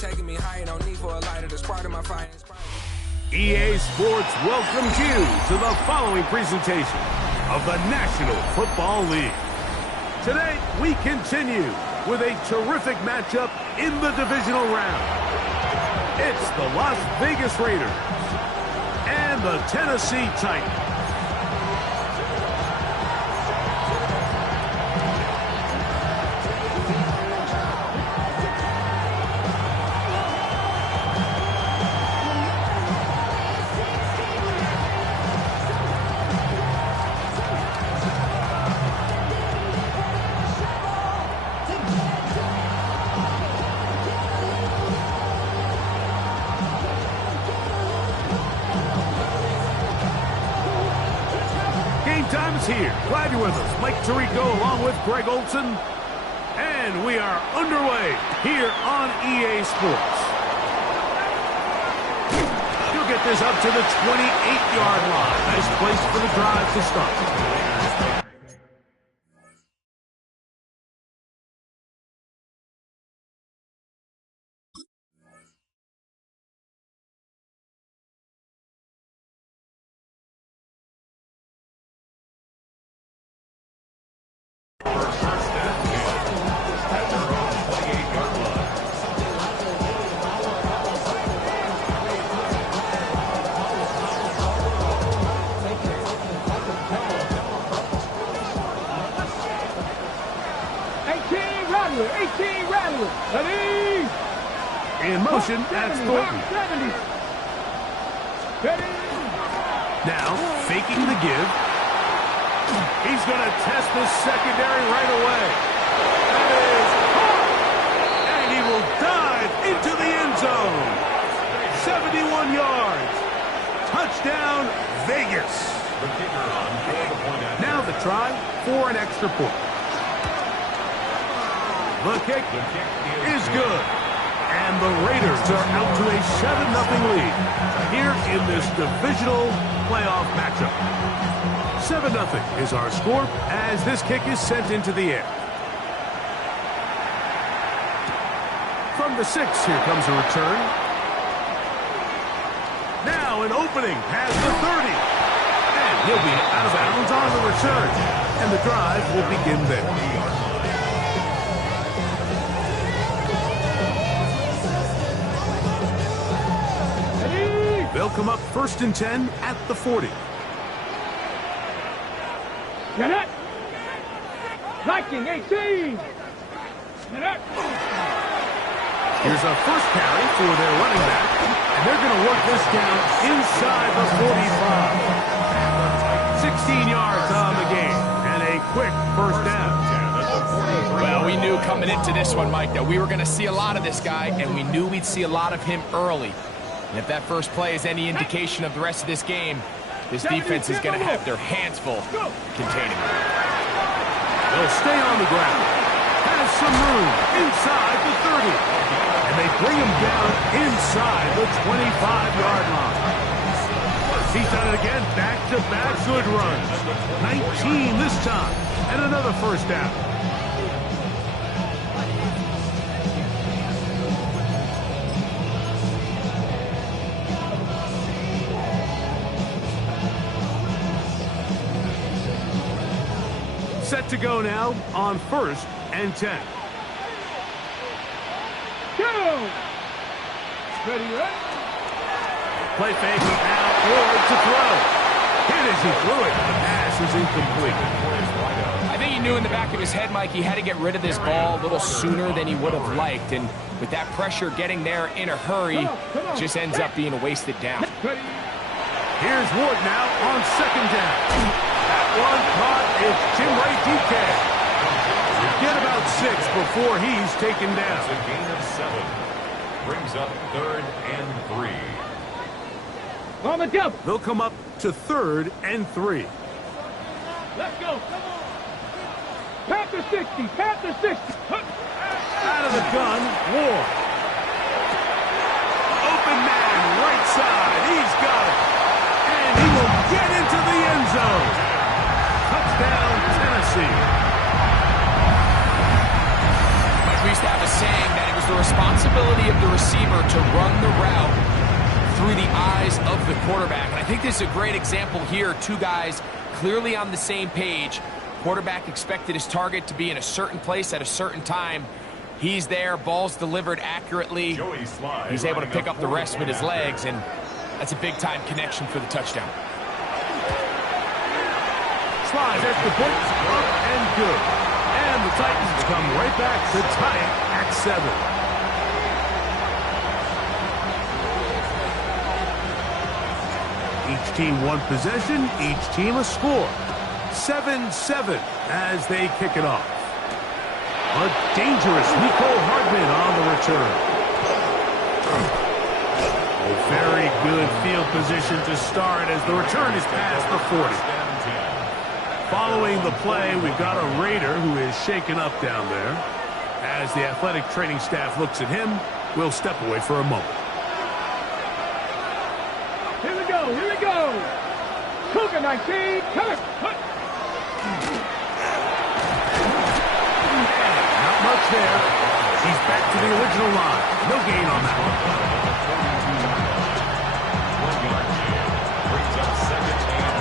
taking me higher, no need for a lighter to spark in my fire. EA Sports welcomes you to the following presentation of the National Football League. Today, we continue with a terrific matchup in the divisional round. It's the Las Vegas Raiders and the Tennessee Titans. Time is here. Glad you're with us. Mike Tirico along with Greg Olson. And we are underway here on EA Sports. He'll get this up to the 28-yard line. Nice place for the drive to start. In motion, that's Thornton. Now, faking the give. He's going to test the secondary right away. That is caught! And he will dive into the end zone. 71 yards. Touchdown, Vegas. Now the try for an extra point. The kick is good. And the Raiders are out to a 7-0 lead here in this divisional playoff matchup. 7-0 is our score as this kick is sent into the air. From the 6, here comes a return. Now an opening past the 30. And he'll be out of bounds on the return. And the drive will begin there. They'll come up 1st and 10 at the 40. Get it! Liking 18! Get it! Here's a first carry for their running back. And they're going to work this down inside the 45. 16 yards on the game. And a quick first down. Well, we knew coming into this one, Mike, that we were going to see a lot of this guy, and we knew we'd see a lot of him early. And if that first play is any indication of the rest of this game, this defense is going to have their hands full containing him. They'll stay on the ground. Has some room inside the 30. And they bring him down inside the 25-yard line. He's done it again. Back-to-back good runs. 19 this time. And another first down. Set to go now on 1st and 10. Go! Ready, right? Play fake now, forward to throw. Hit as he threw it. The pass is incomplete. I think he knew in the back of his head, Mike, he had to get rid of this ball a little sooner than he would have liked. And with that pressure getting there in a hurry, it just ends up being a wasted down. Here's Ward now on 2nd down. That one caught. It's Jim Ray DK. Get about 6 before he's taken down. It's a gain of 7. Brings up 3rd and 3. On the jump. They'll come up to 3rd and 3. Let's go. Come on. Panther 60. Panther 60. Out of the gun, Ward. Open man, right side. He's got it. And he will get into the end zone. Touchdown, Tennessee. Mike, we used to have a saying that it was the responsibility of the receiver to run the route through the eyes of the quarterback. And I think this is a great example here. Two guys clearly on the same page. Quarterback expected his target to be in a certain place at a certain time. He's there, ball's delivered accurately. He's able to pick up the rest with his legs, and that's a big-time connection for the touchdown. Slides at the point, up and good. And the Titans come right back to tie it at 7. Each team one possession, each team a score. 7-7 as they kick it off. A dangerous Nico Hardman on the return. A very good field position to start as the return is past the 40. Following the play, we've got a Raider who is shaken up down there. As the athletic training staff looks at him, we'll step away for a moment. Here we go, here we go. Cougar 19, come on. Not much there. He's back to the original line. No gain on that one. Brings up 2nd and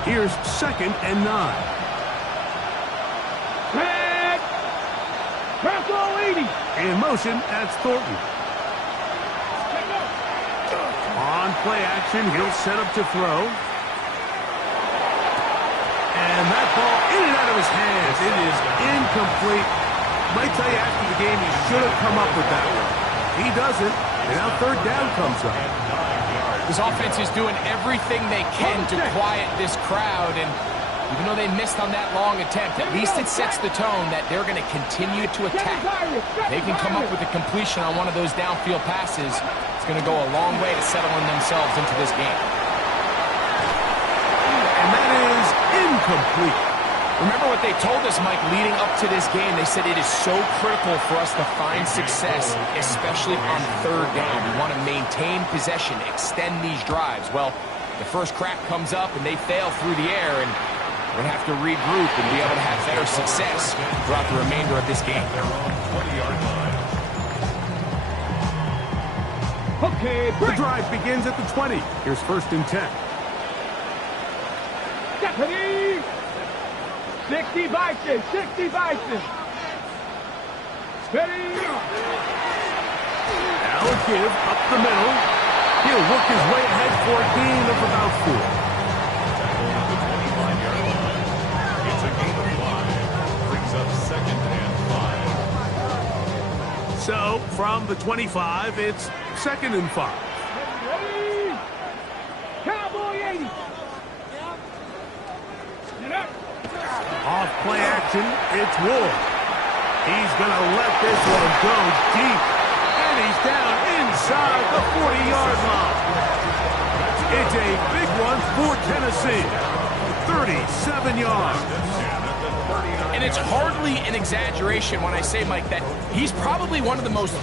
9. Here's 2nd and 9. Head. Pass all 80. In motion, that's Thornton. On play action, he'll set up to throw. And that ball in and out of his hands. It is incomplete. Might tell you after the game he should have come up with that one. He doesn't, and now 3rd down comes up. This offense is doing everything they can to quiet this crowd, and even though they missed on that long attempt, at least it sets the tone that they're going to continue to attack. They can come up with a completion on one of those downfield passes. It's going to go a long way to settling themselves into this game. And that is incomplete. Remember what they told us, Mike, leading up to this game. They said it is so critical for us to find success, especially on 3rd down. We want to maintain possession, extend these drives. Well, the first crack comes up and they fail through the air, and we're going to have to regroup and be able to have better success throughout the remainder of this game. 20-yard line. Okay, The drive begins at the 20. Here's 1st and 10. Deputy. 60 Bison, 60 Bison. Steady. Now a give up the middle. He'll work his way ahead for a gain of about 4. Tackle at the 25-yard line. It's a gain of 5. Brings up 2nd and 5. So, from the 25, it's 2nd and 5. Ready. Cowboy 80. Get up. Off play action, it's Ward. He's going to let this one go deep. And he's down inside the 40-yard line. It's a big one for Tennessee. 37 yards. And it's hardly an exaggeration when I say, Mike, that he's probably one of the most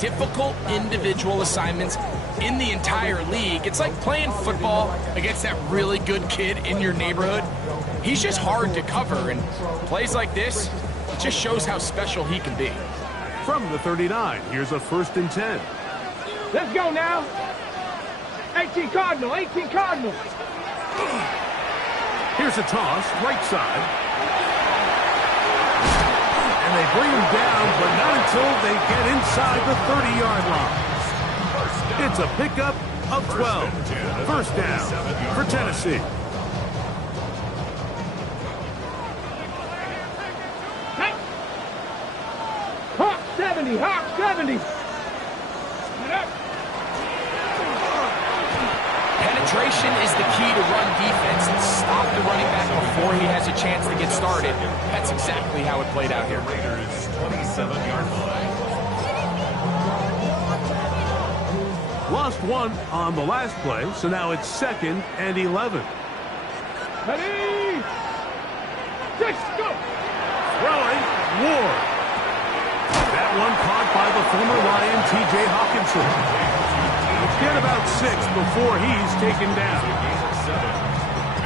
difficult individual assignments in the entire league. It's like playing football against that really good kid in your neighborhood. He's just hard to cover, and plays like this, it just shows how special he can be. From the 39, here's a 1st and 10. Let's go now. 18 Cardinal, 18 Cardinal. Here's a toss, right side. And they bring him down, but not until they get inside the 30-yard line. It's a pickup of 12. 1st down for Tennessee. Hawk 70, Hawk 70. Penetration is the key to run defense. Stop the running back before he has a chance to get started. That's exactly how it played out here. Raiders 27-yard line. Lost one on the last play, so now it's 2nd and 11. Ready. Let's go. Throwing, Ward. That one caught by the former Lion, T.J. Hawkinson. Get about 6 before he's taken down.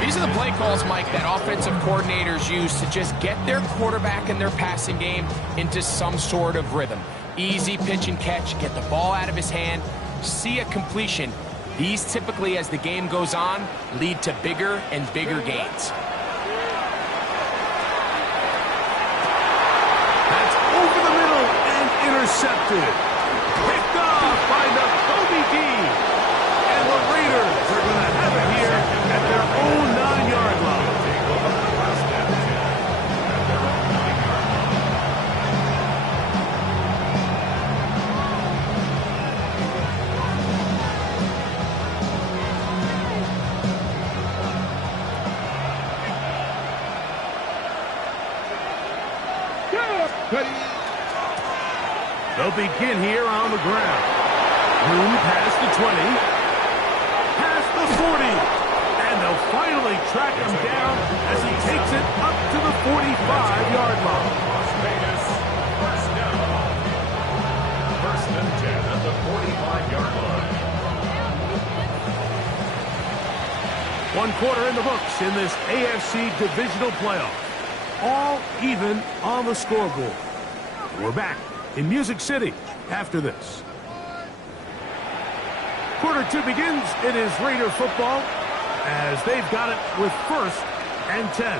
These are the play calls, Mike, that offensive coordinators use to just get their quarterback and their passing game into some sort of rhythm. Easy pitch and catch, get the ball out of his hand, see a completion. These typically, as the game goes on, lead to bigger and bigger gains. That's over the middle and intercepted. Picked off by the Kobe D. And the Raiders are going to have it here at their own 9-yard line. They'll begin here on the ground. Room past the 20. Past the 40. And they'll finally track him down as he takes it up to the 45-yard line. Las Vegas, first down. First and 10 at the 45-yard line. 1 quarter in the books in this AFC divisional playoff. All even on the scoreboard. We're back in Music City after this. Quarter 2 begins. It is Raider football as they've got it with 1st and 10.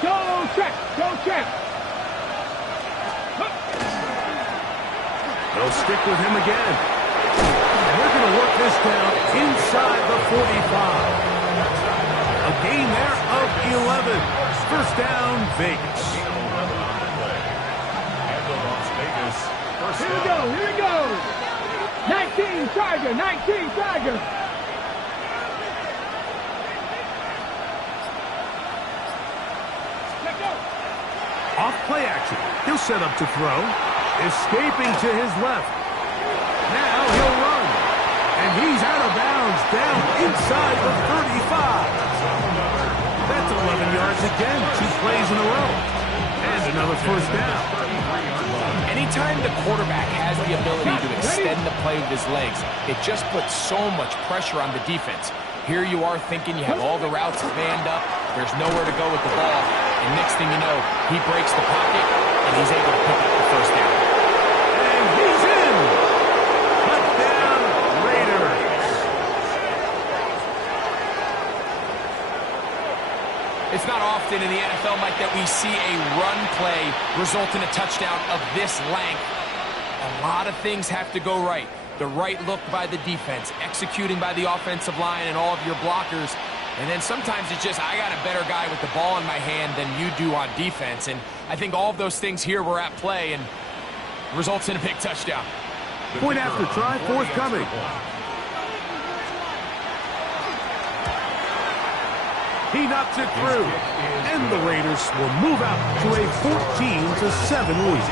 Go check! Go check! They'll stick with him again. They're going to work this down inside the 45. A gain there of 11. First down, Vegas. And the Las Vegas first Here we down. go! Here we go! 19 Tiger! 19 Tiger! Let go! Off play action. He'll set up to throw. Escaping to his left. Now he'll run. And he's out of bounds down inside the 35. That's 11 yards again. 2 plays in a row. And another first down. Anytime the quarterback has the ability to extend the play with his legs, it just puts so much pressure on the defense. Here you are thinking you have all the routes manned up. There's nowhere to go with the ball. And next thing you know, he breaks the pocket, and he's able to pick up the first down. And he's in. Touchdown, Raiders. It's not often in the NFL, Mike, that we see a run play result in a touchdown of this length. A lot of things have to go right. The right look by the defense, executing by the offensive line and all of your blockers. And then sometimes it's just, I got a better guy with the ball in my hand than you do on defense. And I think all of those things here were at play and results in a big touchdown. Point after try, forthcoming. He knocks it through. And the Raiders will move out to a 14-7 lead.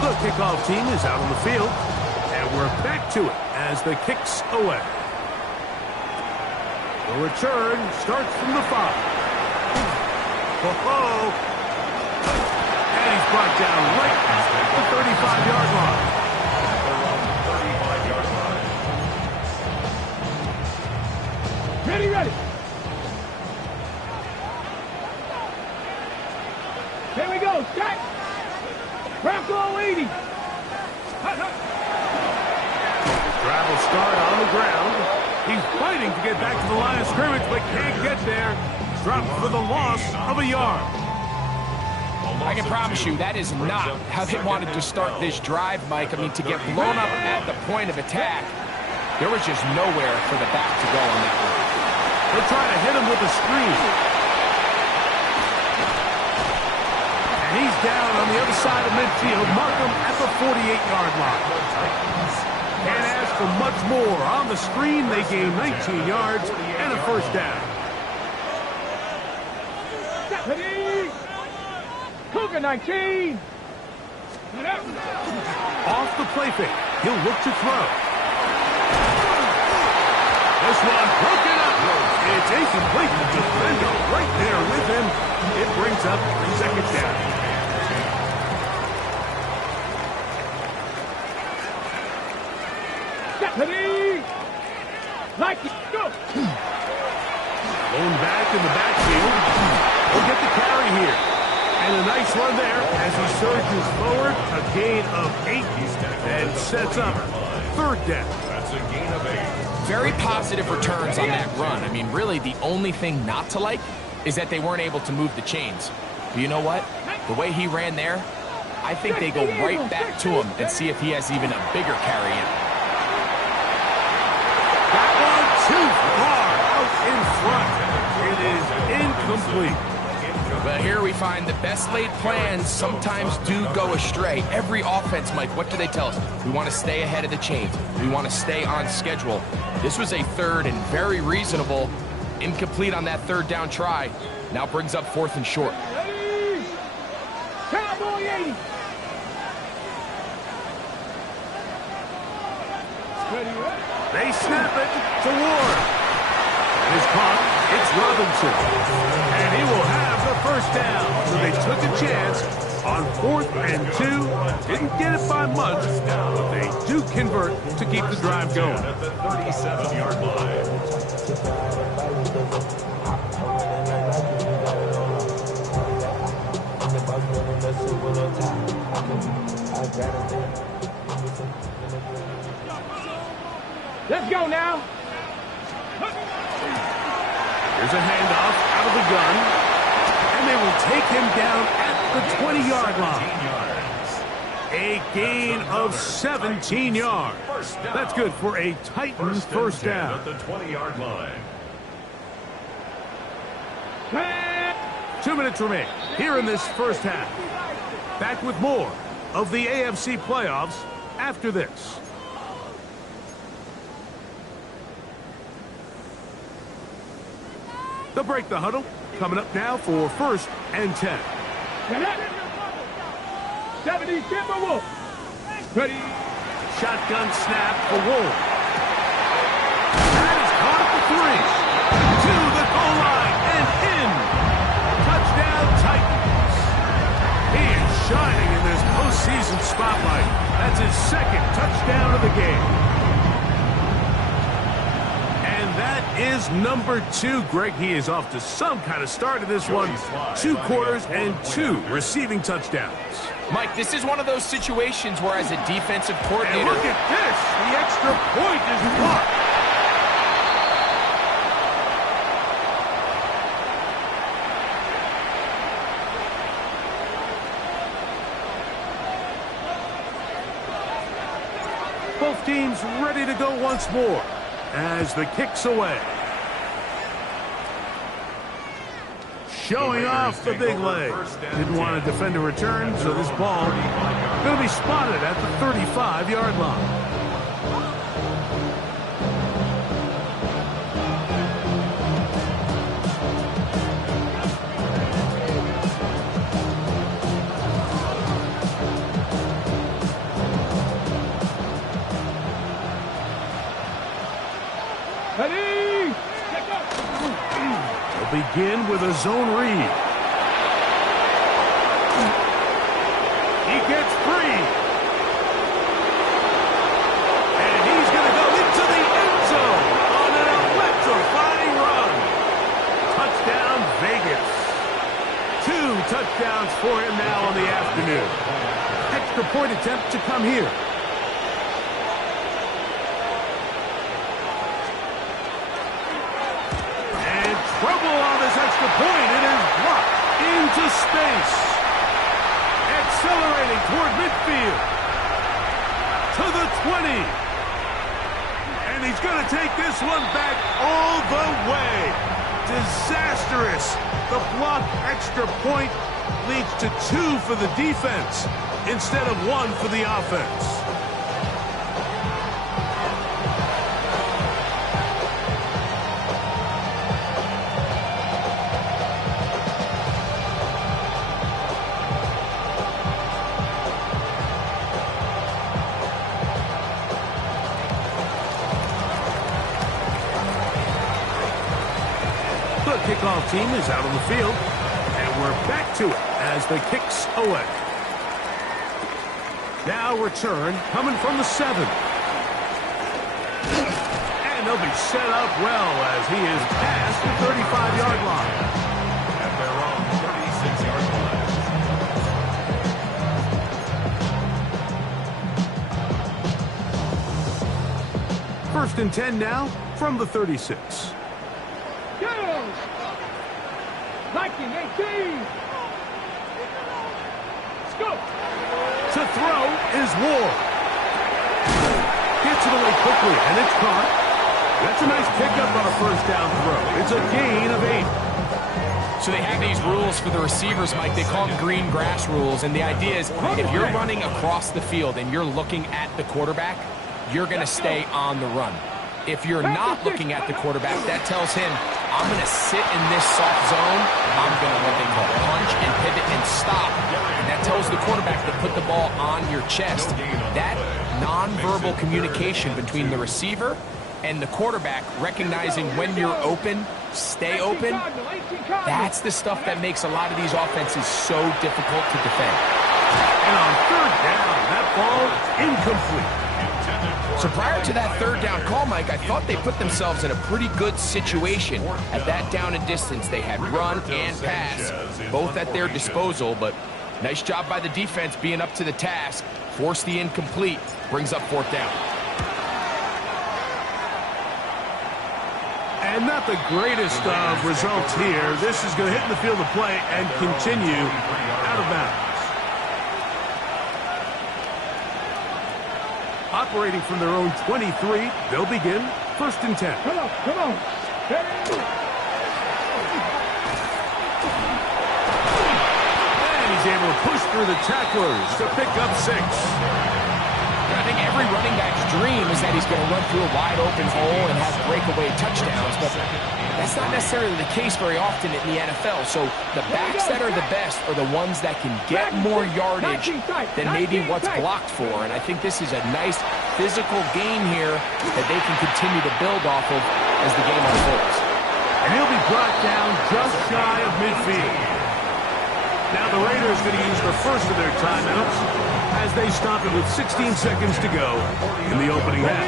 The kickoff team is out on the field, and we're back to it as the kick's away. The return starts from the 5. Oh, and he's brought down right at the 35-yard line. Ready, ready! Here we go, strike! Bronco 80! Travel start on the ground. He's fighting to get back to the line of scrimmage, but can't get there. Dropped for the loss of a yard. I can promise you that is not how they wanted to start this drive, Mike. I mean, to get blown up at the point of attack, there was just nowhere for the back to go on that one. They're trying to hit him with a screen. And he's down on the other side of midfield. Mark him at the 48-yard line. Can't ask for much more. On the screen, they gain 19 yards and a first down. Ready! Kobe! Second 19. Off the play fake. He'll look to throw. This one broken up. It's incomplete. The defender right there with him. It brings up second down. Stephanie! Like it. Go! Thrown back in the backfield. He'll get the carry here. And a nice run there as he surges forward. A gain of 8 and sets up third down. That's a gain of 8. Very positive returns on that run. I mean, really, the only thing not to like is that they weren't able to move the chains. But you know what? The way he ran there, I think they go right back to him and see if he has even a bigger carry in. That one too far out in front. It is incomplete. But here we find the best laid plans sometimes do go astray. Every offense, Mike, what do they tell us? We want to stay ahead of the chains. We want to stay on schedule. This was a third and very reasonable. Incomplete on that third down try. Now brings up fourth and short. Cowboy 80. They snap it to Ward. And his caught. It's Robinson. And he will have the first down. So they took a chance on 4th and 2. Didn't get it by much, but they do convert to keep the drive going. At the 37-yard line. Let's go now. Here's a handoff out of the gun. And they will take him down at the 20-yard line. A gain of 17 yards. That's good for a Titans first down. At the 20-yard line. 2 minutes remain here in this first half. Back with more of the AFC playoffs after this. They'll break the huddle. Coming up now for 1st and 10. 70 Timberwolves. Ready. Shotgun snap for Wolf. That is caught at the 3. To the goal line and in. Touchdown Titans. He is shining in this postseason spotlight. That's his 2nd touchdown of the game. And that is number 2. Greg, he is off to some kind of start in this one. 2 quarters and 2 receiving touchdowns. Mike, this is one of those situations where as a defensive And coordinator... look at this. The extra point is blocked. Both teams ready to go once more as the kick's away. Showing off the big leg. Didn't want to defend a return, so this ball going to be spotted at the 35-yard line. Ready. They'll begin with a zone read. He gets free. And he's going to go into the end zone on an electrifying run. Touchdown, Vegas. 2 touchdowns for him now on the afternoon. Extra point attempt to come here. Trouble on this extra point. It is blocked into space. Accelerating toward midfield. To the 20. And he's going to take this one back all the way. Disastrous. The blocked extra point leads to 2 for the defense instead of 1 for the offense. The kickoff team is out on the field, and we're back to it as the kicks away. Now return coming from the 7. And they'll be set up well as he is past the 35-yard line. At their own 36-yard line. First and 10 now from the 36. Girls! Viking 18! Let's go! To throw is Ward. Gets it away quickly, and it's caught. That's a nice pickup on a first down throw. It's a gain of 8. So they have these rules for the receivers, Mike. They call them green grass rules, and the idea is if you're running across the field and you're looking at the quarterback, you're going to stay on the run. If you're not looking at the quarterback, that tells him, I'm going to sit in this soft zone. I'm going to what they call punch and pivot and stop. And that tells the quarterback to put the ball on your chest. That nonverbal communication between the receiver and the quarterback, recognizing when you're open, stay open, that's the stuff that makes a lot of these offenses so difficult to defend. And on third down, that ball incomplete. So prior to that third down call, Mike, I thought they put themselves in a pretty good situation at that down and distance. They had run and pass, both at their disposal, but nice job by the defense being up to the task. Force the incomplete, brings up fourth down. And not the greatest of results here. This is going to hit the field of play and continue out of bounds. Operating from their own 23, they'll begin first and 10. Come on, come on. And he's able to push through the tacklers to pick up 6. I think every running back's dream is that he's going to run through a wide open hole and have breakaway touchdowns, but that's not necessarily the case very often in the NFL. So the backs that are the best are the ones that can get more yardage than maybe what's blocked for. And I think this is a nice physical game here that they can continue to build off of as the game unfolds. And he'll be brought down just shy of midfield. Now the Raiders going to use the first of their timeouts as they stop it with 16 seconds to go in the opening half.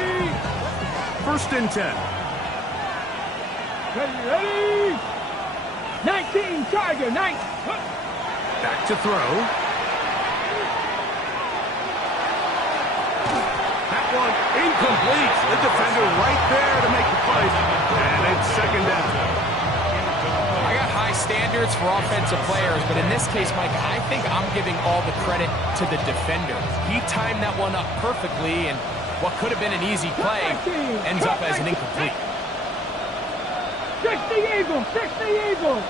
First and 10. Ready? 19, Tiger, 9. Back to throw. That one incomplete. The defender right there to make the play. And it's second down. I got high standards for offensive players, but in this case, Mike, I think I'm giving all the credit to the defender. He timed that one up perfectly, and what could have been an easy play ends up as an incomplete. 60 Eagles, 60 Eagles.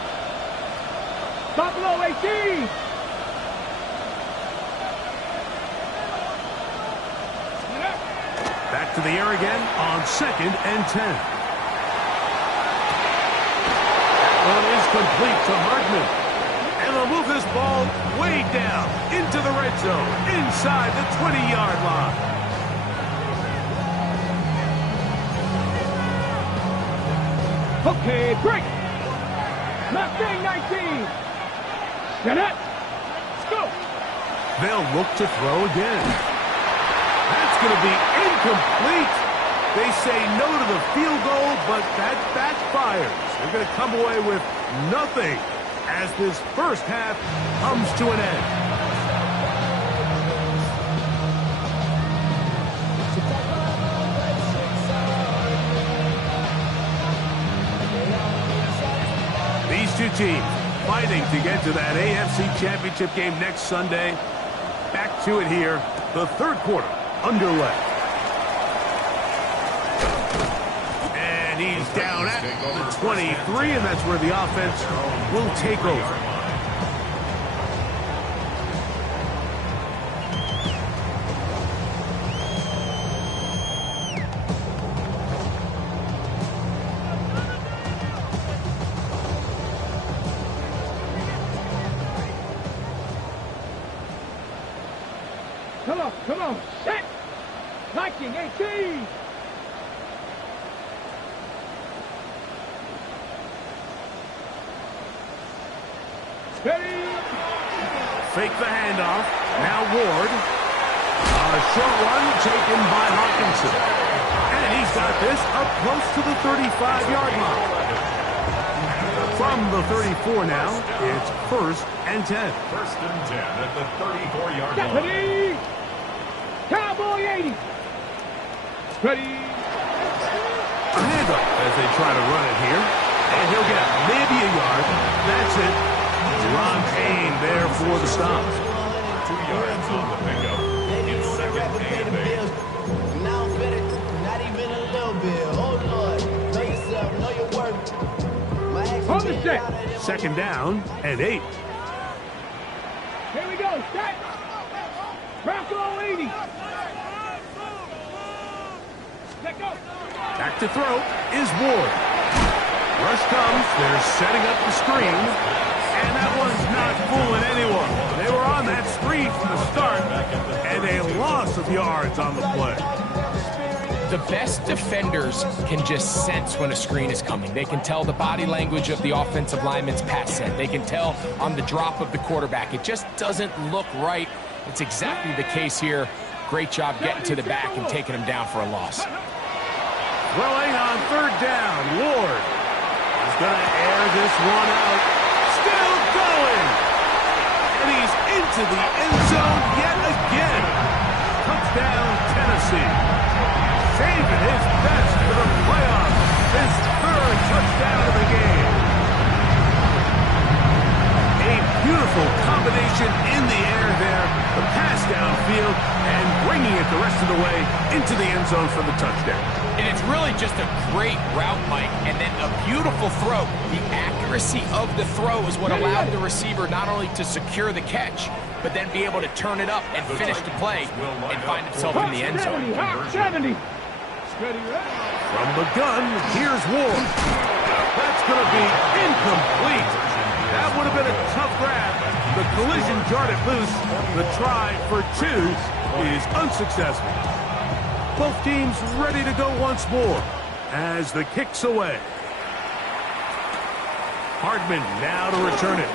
Buffalo 18. Back to the air again on second and 10. One is complete to Hartman. And they'll move this ball way down into the red zone, inside the 20-yard line. Okay, break. Mustang 19. Set it. Let's go. They'll look to throw again. That's going to be incomplete. They say no to the field goal, but that backfires. They're going to come away with nothing as this first half comes to an end. These two teams fighting to get to that AFC Championship game next Sunday. Back to it here, the third quarter underway. And he's down at the 23, and that's where the offense will take over. Come on, set. Viking 18. Fake the handoff. Now Ward. A short one taken by Hawkinson. And he's got this up close to the 35-yard line. From the 34 now, it's 1st and 10. 1st and 10 at the 34-yard line. Ready? Cowboy 80. Ready? A handoff as they try to run it here. And he'll get maybe a yard. That's it. Ron Payne there for the stop. 2 yards on the pickup. It's 2nd and 8. Not even a little bit. Oh, Lord. Know yourself. Know your worth. Hold the set. 2nd down and 8. Here we go. Set. Bronco 80. Let go. Back to throw is Ward. Rush comes. They're setting up the screen. And that one's not fooling anyone. They were on that screen from the start. And a loss of yards on the play. The best defenders can just sense when a screen is coming. They can tell the body language of the offensive lineman's pass set. They can tell on the drop of the quarterback. It just doesn't look right. It's exactly the case here. Great job getting to the back and taking him down for a loss. Throwing on 3rd down. Ward is going to air this one out. Still going. And he's into the end zone yet again. Touchdown, Tennessee. Saving his best for the playoffs. His 3rd touchdown of the game. A beautiful combination in the air there. The pass downfield and bringing it the rest of the way into the end zone for the touchdown. And it's really just a great route, Mike, and then a beautiful throw. The accuracy of the throw is what allowed the receiver not only to secure the catch, but then be able to turn it up and finish the play and find himself in the end zone. 70. From the gun, here's Ward. That's going to be incomplete. That would have been a tough grab. The collision jarred it loose. The try for 2 is unsuccessful. Both teams ready to go once more as the kick's away. Hardman now to return it.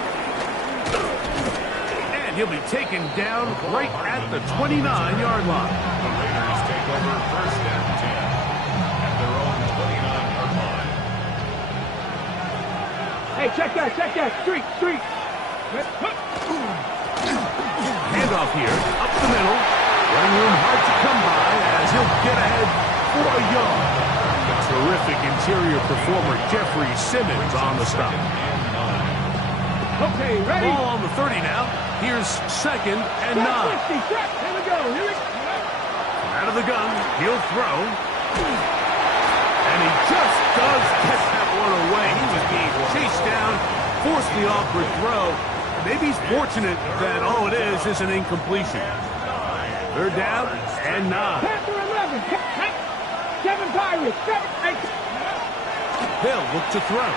And he'll be taken down right at the 29-yard line. The Raiders take over 1st and 10 at their own 29-yard line. Hey, check that. Street. Handoff here, up the middle. Running room hard to come by as he'll get ahead for a yard. The terrific interior performer Jeffrey Simmons on the stop. Okay, ready? Ball on the 30 now. Here's 2nd and 9. Here we go. Out of the gun, he'll throw. And he just does get that one away. He was being chased down, forced the awkward throw. Maybe he's fortunate that all it is an incompletion. 3rd down and 9. Panther 11. 7 Pirates. 7, 8. They'll look to throw.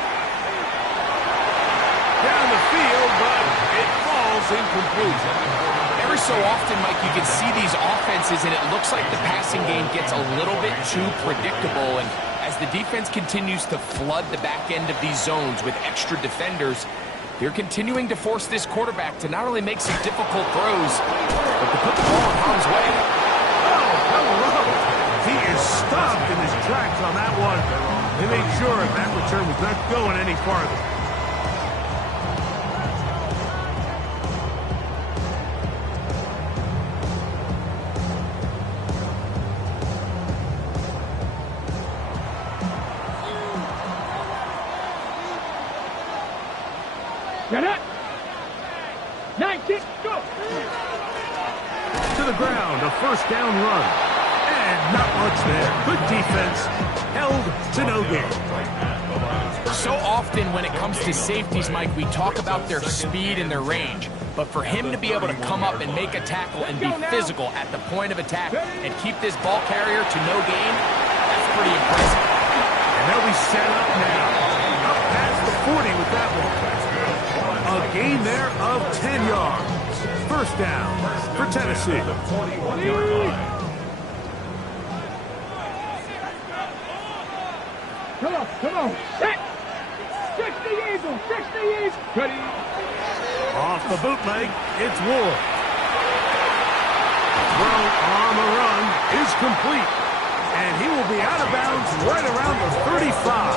Down the field, but it falls incomplete. Every so often, Mike, you can see these offenses, and it looks like the passing game gets a little bit too predictable. And as the defense continues to flood the back end of these zones with extra defenders, they're continuing to force this quarterback to not only make some difficult throws, but to put the ball in harm's way. Oh, hello. He is stopped in his tracks on that one. They made sure that return was not going any farther. Get up. 19, go. To the ground, a 1st down run. And not much there. Good defense. Held to no gain. So often when it comes to safeties, Mike, we talk about their speed and their range. But for him to be able to come up and make a tackle and be physical at the point of attack and keep this ball carrier to no gain, that's pretty impressive. And they'll be set up now. Up past the 40 with that one. A gain there of 10 yards. 1st down for Tennessee. Come on. Set. 60 Eagles. Ready. Off the bootleg, it's Ward. Throw on the run is complete. And he will be out of bounds right around the 35.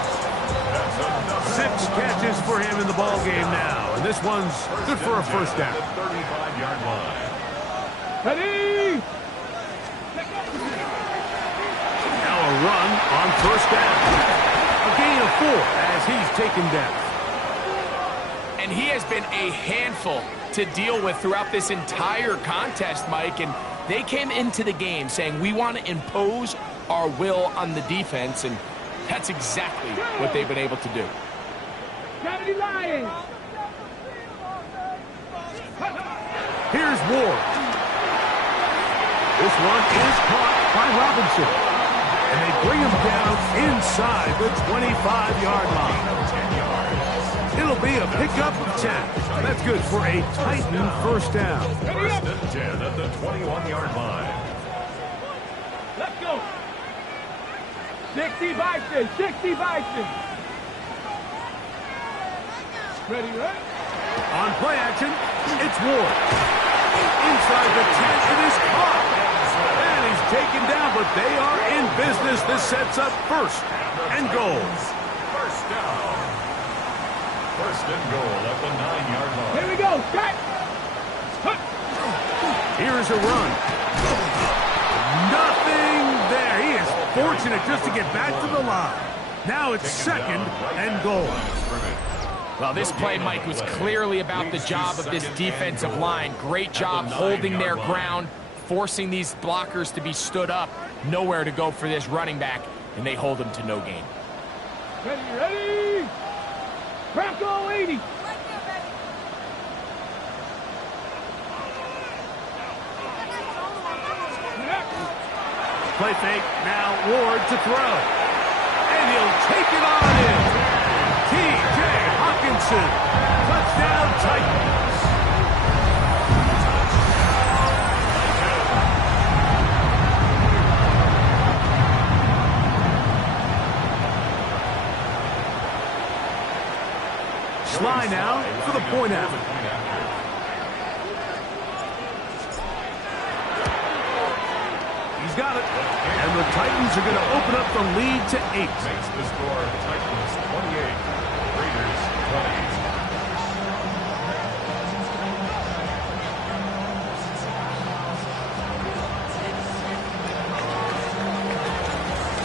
6 catches for him in the ball game now. And this one's good for a first down. 35-yard line. Ready? Now a run on first down. A gain of 4 as he's taken down. And he has been a handful to deal with throughout this entire contest, Mike. And they came into the game saying, we want to impose our will on the defense. And that's exactly what they've been able to do. Kennedy Lions. Here's Ward. This one is caught by Robinson. And they bring him down inside the 25-yard line. It'll be a pickup of 10. That's good for a Titan first down. First and 10 at the 21-yard line. Let's go. 60 Bison. 60 Bison. Ready, right? On play action, it's Ward. Inside the 10, it is caught. And he's taken down, but they are in business. This sets up first and goal. First down. First and goal at the 9-yard line. Here we go. Set. Here's a run. Nothing there. He is fortunate just to get back to the line. Now it's second and goal. Well, this play, Mike, was clearly about the job of this defensive line. Great job holding their ground, forcing these blockers to be stood up. Nowhere to go for this running back, and they hold him to no gain. Ready? Crackle 80. Play fake, now Ward to throw. And he'll take it on in. T.J. Hawkinson, touchdown Titans. Sly now for the point after. He's got it. And the Titans are going to open up the lead to 8. Makes the score Titans 28, Raiders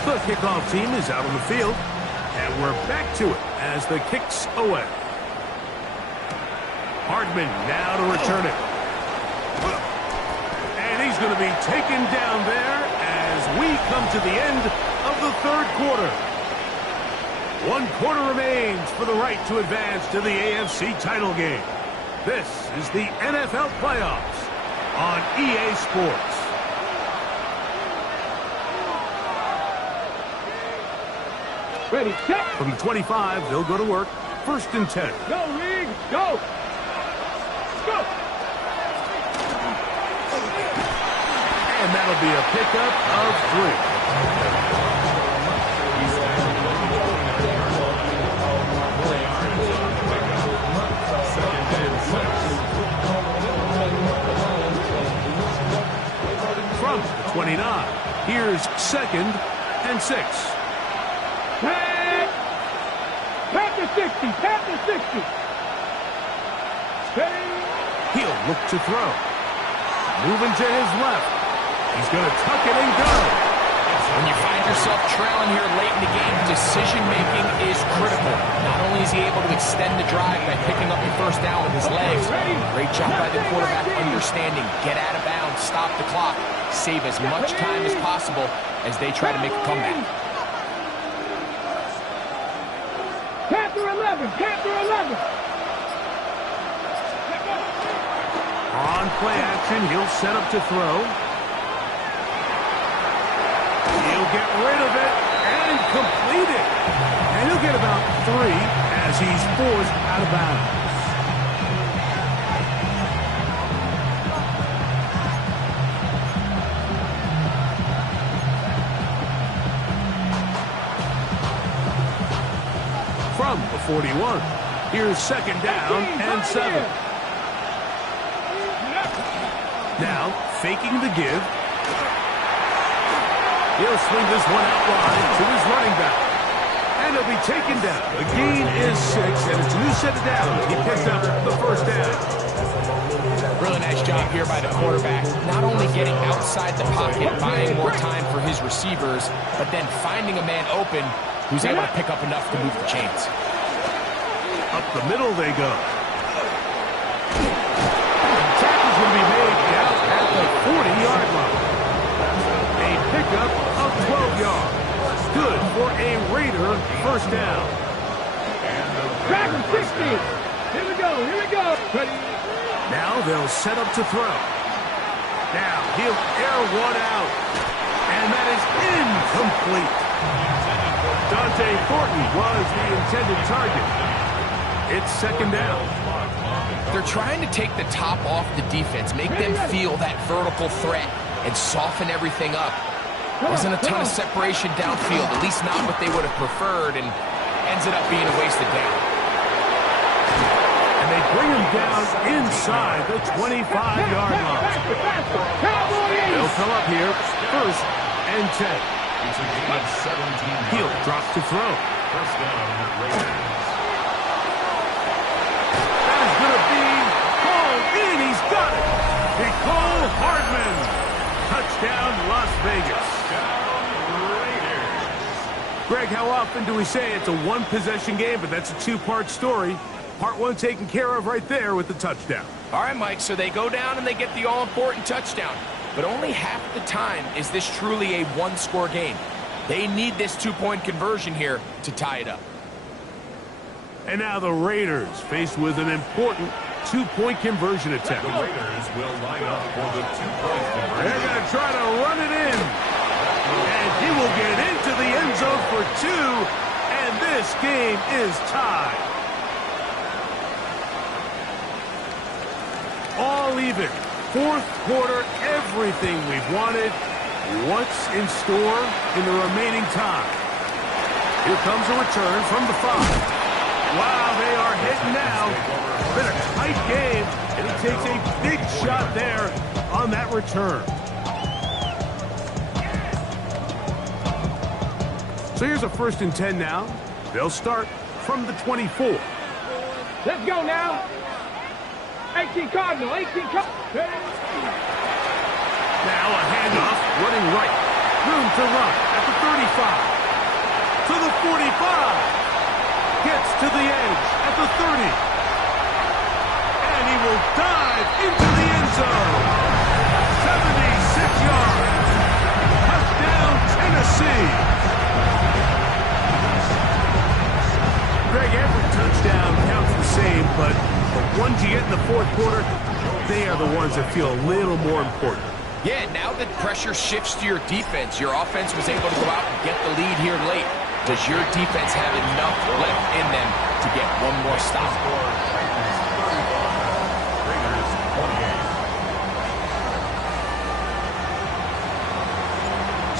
20. The kickoff team is out on the field. And we're back to it as the kick's away. Hardman now to return it. And he's going to be taken down there as we come to the end of the third quarter. 1 quarter remains for the right to advance to the AFC title game. This is the NFL playoffs on EA Sports. Ready, set. From the 25, they'll go to work. First and 10. Go, Reed. Go. Go. And that'll be a pickup of 3. From the 29, here's second and 6. Panther 60. Panther 60. He'll look to throw. Moving to his left. He's going to tuck it and go. When you find yourself trailing here late in the game, decision-making is critical. Not only is he able to extend the drive by picking up the first down with his legs, great job by the quarterback understanding, get out of bounds, stop the clock, save as much time as possible as they try to make a comeback. Panther 11. Panther 11. On play action, he'll set up to throw. He'll get rid of it and complete it. And he'll get about 3 as he's forced out of bounds. From the 41, here's second down and 7. Now, faking the give. He'll swing this one out wide to his running back. And he'll be taken down. The gain is 6, and it's a new set of downs. He picked up the first down. Really nice job here by the quarterback. Not only getting outside the pocket, buying more time for his receivers, but then finding a man open who's able to pick up enough to move the chains. Up the middle they go. Tackle's going to be made out at the 40-yard line. A pickup of 12 yards. Good for a Raider first down. Grab him, 60. Here we go, here we go. Ready. Now they'll set up to throw. Now he'll air one out. And that is incomplete. Dante Thornton was the intended target. It's second down. They're trying to take the top off the defense, make them feel that vertical threat, and soften everything up. Wasn't a ton of separation downfield, at least not what they would have preferred, and ends it up being a wasted down. And they bring him down inside the 25-yard line. They'll come up here, first and 10. He'll drop to throw. First down, Raiders. That is going to be hauled in. He's got it. Nicole Hardman. Touchdown, Las Vegas. Greg, how often do we say it's a one-possession game, but that's a two-part story? Part one taken care of right there with the touchdown. All right, Mike, so they go down and they get the all-important touchdown. But only half the time is this truly a one-score game. They need this two-point conversion here to tie it up. And now the Raiders faced with an important two-point conversion attempt. The Raiders will line up for the two-point conversion. They're going to try to run it in. And he will get into the end zone for 2. And this game is tied. All even. Fourth quarter, everything we've wanted. What's in store in the remaining time? Here comes a return from the 5. Wow, they are hitting now. Been a tight game, and he takes a big shot there on that return. So here's a 1st and 10 now. They'll start from the 24. Let's go now. 18 Cardinal, 18 Cardinal. Now a handoff, running right. Room to run at the 35. To the 45. Gets to the edge at the 30. And he will dive into the end zone. 76 yards. Touchdown, Tennessee. Greg, every touchdown counts the same, but the ones you get in the fourth quarter, they are the ones that feel a little more important. Yeah, now that pressure shifts to your defense, your offense was able to go out and get the lead here late. Does your defense have enough left in them to get one more stop? Raiders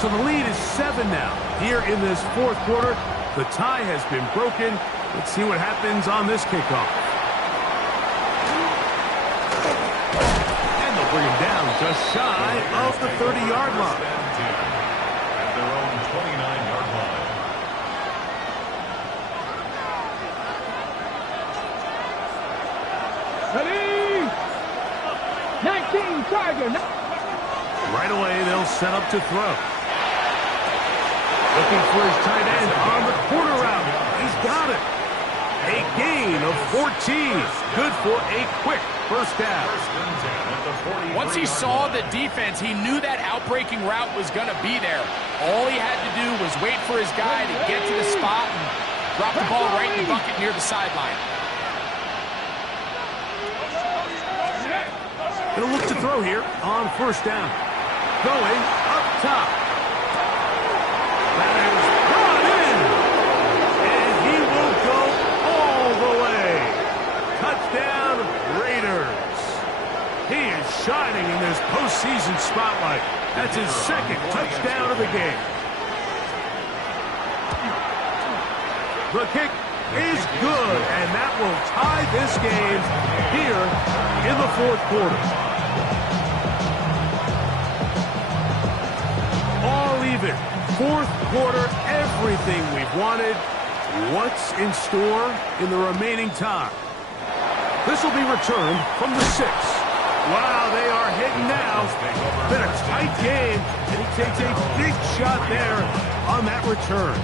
28. So the lead is 7 now. Here in this fourth quarter, the tie has been broken. Let's see what happens on this kickoff. And they'll bring him down just shy of the 30-yard line. At their own 29-yard line. Ready. 19 Tiger. Right away, they'll set up to throw. Looking for his tight end on the corner route. He's got it. A gain of 14. Good for a quick first down. Once he saw the defense, he knew that outbreaking route was going to be there. All he had to do was wait for his guy to get to the spot and drop the ball right in the bucket near the sideline. Gonna look to throw here on first down. Going up top. That is brought in. And he will go all the way. Touchdown, Raiders. He is shining in this postseason spotlight. That's his second touchdown of the game. The kick is good, and that will tie this game here in the fourth quarter. it. Fourth quarter, everything we've wanted. What's in store in the remaining time? This will be returned from the 6. Wow, they are hitting now. Been a tight game, and he takes a big shot there on that return.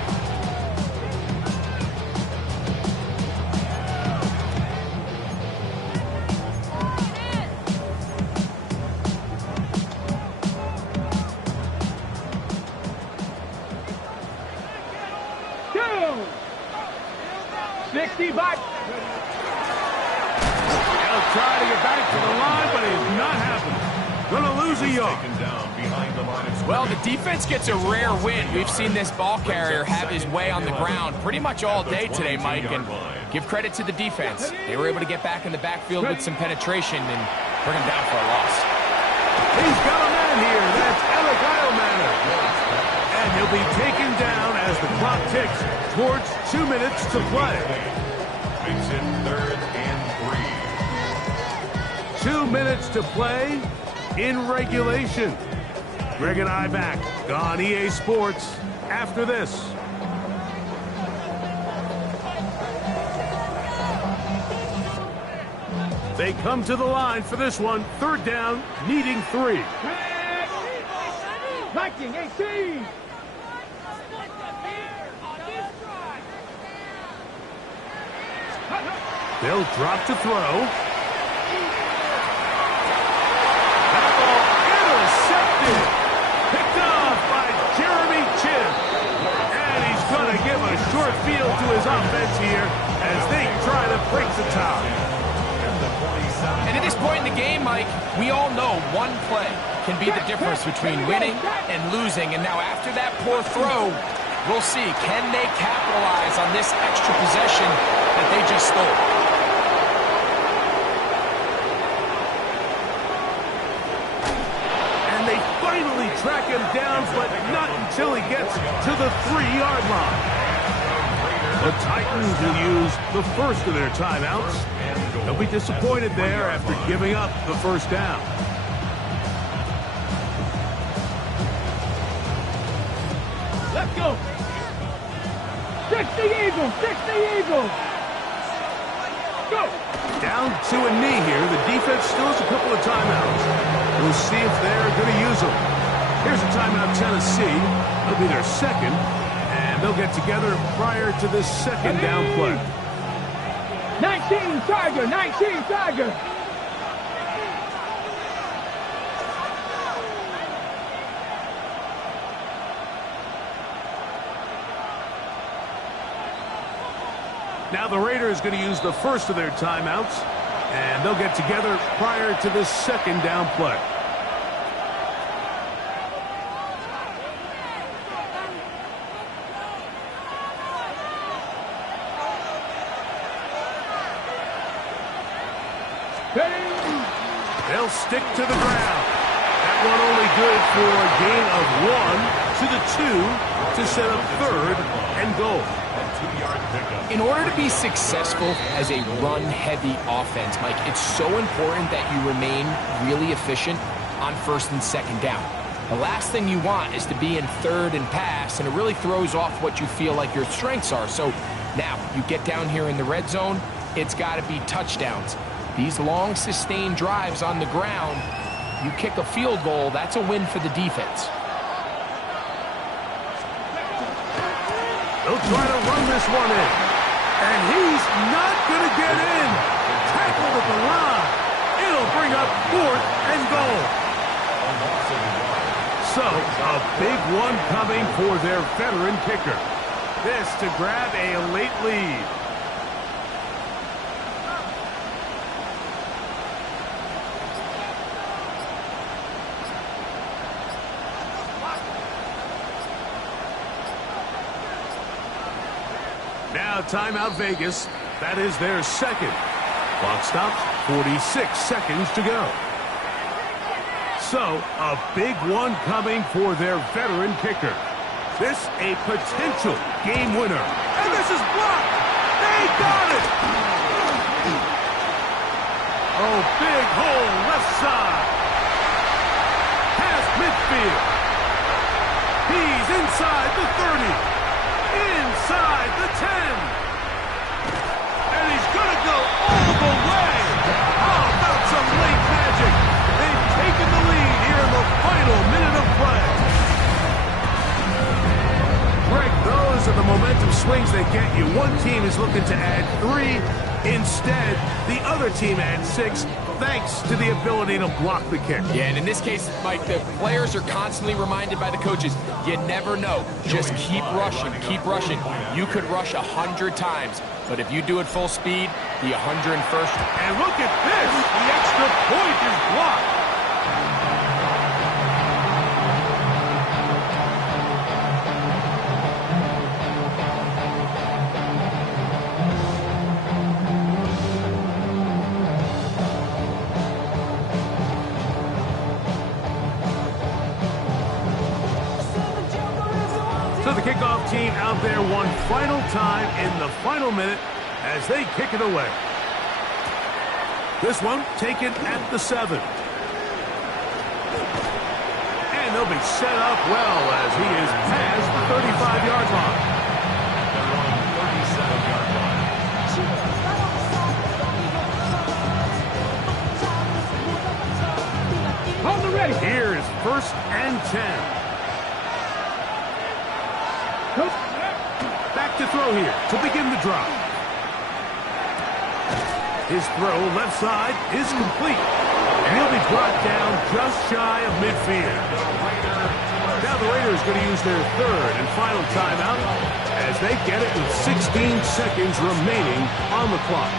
Two. 60 back. He'll try to get back to the line, but he's not happening. Gonna lose a yard. Well, the defense gets a rare win. We've seen this ball carrier have his way on the ground pretty much all day today, Mike, and give credit to the defense. They were able to get back in the backfield with some penetration and bring him down for a loss. He's got a man here. That's Alec Eilmanner. And he'll be taken down as the clock ticks towards 2 minutes to play. Makes it 3rd and 3. 2 minutes to play in regulation. Greg and I back on EA Sports after this. They come to the line for this one. 3rd down, needing 3. Viking 18. They'll drop to throw. Picked off by Jeremy Chin. And he's going to give a short field to his offense here as they try to break the tie. And at this point in the game, Mike, we all know one play can be the difference between winning and losing. And now after that poor throw, we'll see, can they capitalize on this extra possession that they just stole? Track him down, but not until he gets to the 3-yard line. The Titans will use the first of their timeouts. They'll be disappointed there after giving up the first down. Let's go. 60 Eagles, 60 Eagles. Go. Down to a knee here. The defense still has a couple of timeouts. We'll see if they're going to use them. Here's a timeout, Tennessee. It'll be their second, and they'll get together prior to this second down play. 19 Tiger, 19 Tiger. Now the Raiders going to use the first of their timeouts, and they'll get together prior to this second down play. They'll stick to the ground. That one only good for a gain of 1 to the 2 to set up 3rd and goal. In order to be successful as a run-heavy offense, Mike, it's so important that you remain really efficient on 1st and 2nd down. The last thing you want is to be in 3rd and pass, and it really throws off what you feel like your strengths are. So now you get down here in the red zone, it's got to be touchdowns. These long, sustained drives on the ground, you kick a field goal, that's a win for the defense. They'll try to run this one in. And he's not going to get in. Tackled at the line. It'll bring up 4th and goal. So, a big one coming for their veteran kicker. This to grab a late lead. Now timeout Vegas. That is their second. Clock stops, 46 seconds to go. So, a big one coming for their veteran kicker. This a potential game winner. And this is blocked. They got it. Oh, big hole left side. Past midfield. He's inside the 30. Inside the 10. And he's going to go all the way. How about some late magic? They've taken the lead here in the final minute of play. Greg, those are the momentum swings that get you. One team is looking to add 3. Instead, the other team adds 6, thanks to the ability to block the kick. Yeah, and in this case, Mike, the players are constantly reminded by the coaches, you never know. Just keep rushing, keep rushing. You could rush 100 times, but if you do it full speed, the 101st. And look at this! The extra point is blocked. So the kickoff team out there one final time in the final minute as they kick it away. This one taken at the 7. And they'll be set up well as he is past the 35-yard line. They're on the 37-yard line. Hold it ready. Here is 1st and 10. Back to throw here to begin the drive. His throw left side is complete. And he'll be brought down just shy of midfield. Now the Raiders going to use their 3rd and final timeout as they get it with 16 seconds remaining on the clock.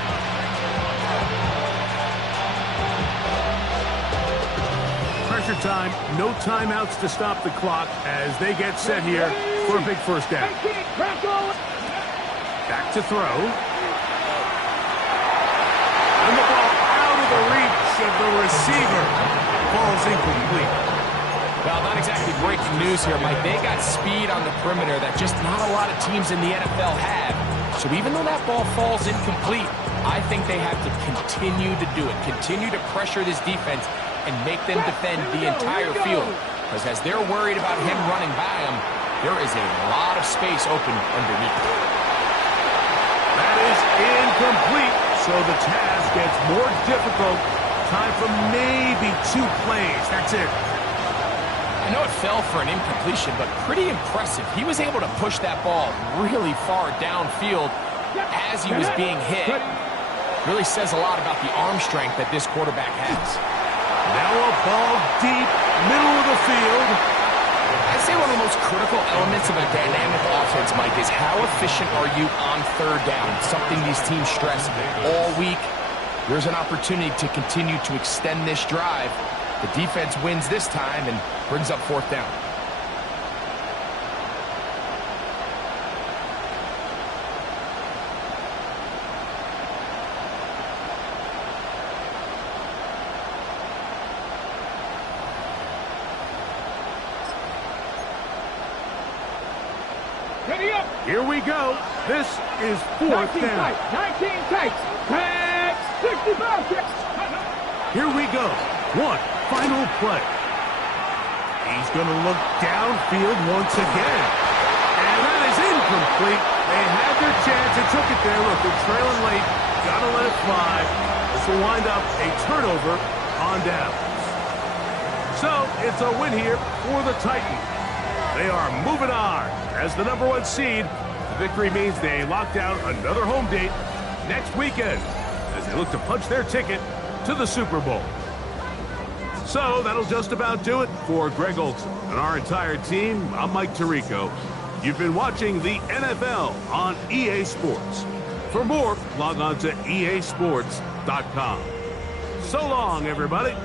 Pressure time, no timeouts to stop the clock as they get set here for a big first down. Back to throw. And the ball out of the reach of the receiver. Ball's incomplete. Well, not exactly breaking news here, Mike. They got speed on the perimeter that just not a lot of teams in the NFL have. So even though that ball falls incomplete, I think they have to continue to do it. Continue to pressure this defense and make them defend the entire field. Because as they're worried about him running by them, there is a lot of space open underneath. That is incomplete, so the task gets more difficult. Time for maybe 2 plays. That's it. I know it fell for an incompletion, but pretty impressive. He was able to push that ball really far downfield as he was being hit. Really says a lot about the arm strength that this quarterback has. Now a ball deep, middle of the field. I'd say one of the most critical elements of a dynamic offense, Mike, is how efficient are you on 3rd down? Something these teams stress all week. There's an opportunity to continue to extend this drive. The defense wins this time and brings up 4th down. Here we go. This is 4th down. 19 takes. 65 takes. Here we go. One final play. He's going to look downfield once again. And that is incomplete. They had their chance. They took it there. Look, they're trailing late. Got to let it fly. This will wind up a turnover on down. So it's a win here for the Titans. They are moving on as the #1 seed. The victory means they lock down another home date next weekend as they look to punch their ticket to the Super Bowl. So that'll just about do it for Greg Olson and our entire team. I'm Mike Tirico. You've been watching the NFL on EA Sports. For more, log on to easports.com. So long, everybody.